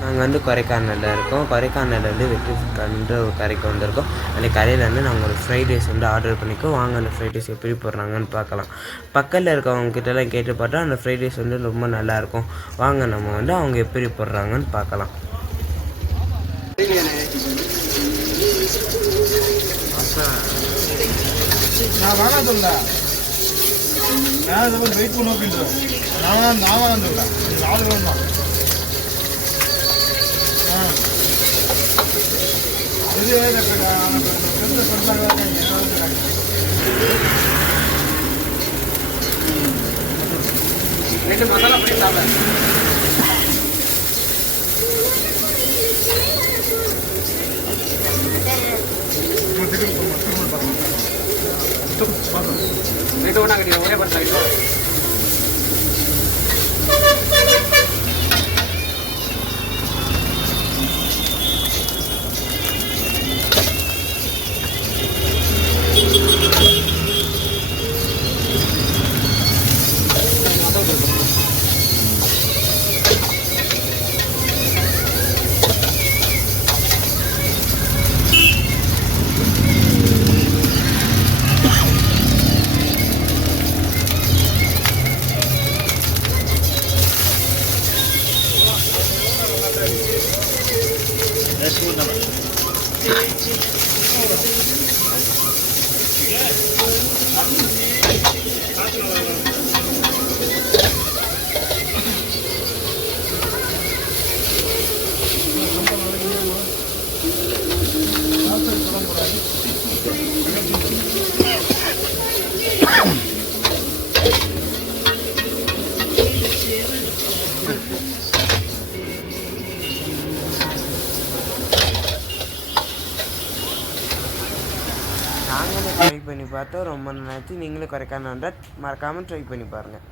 நாங்கள் வந்து கொடைக்கானலில் இருக்கோம். கொடைக்கானல்லேருந்து வெற்றிகண்ட ஒரு கரைக்கு வந்திருக்கோம். அந்த கரையில் வந்து நாங்கள் ஒரு ஃப்ரைட் ரைஸ் வந்து ஆர்டர் பண்ணிக்கோம். வாங்க அந்த ஃப்ரைட் ரைஸ் எப்படி போடுறாங்கன்னு பார்க்கலாம். பக்கத்தில் இருக்கவங்ககிட்டலாம் கேட்டு பார்த்தா அந்த ஃப்ரைட் ரைஸ் வந்து ரொம்ப நல்லாயிருக்கும். வாங்க நம்ம வந்து அவங்க எப்படி போடுறாங்கன்னு பார்க்கலாம். நான் வேணாம் சொல்ல வெயிட் பண்ணும் அப்படின்ற நான் வேணாம் சொல்ல 4 வேணும் தான் ரெண்டு மசாலா பண்ணி சாப்பிட ரெண்டு ஒன்றா கட்டி ஒரே பண்ண நாங்களும் ட்ரை பண்ணி பார்த்தோம். ரொம்ப நல்லாச்சு. நீங்களும் கொடைக்கானல் வந்தால் மறக்காமல் ட்ரை பண்ணி பாருங்கள்.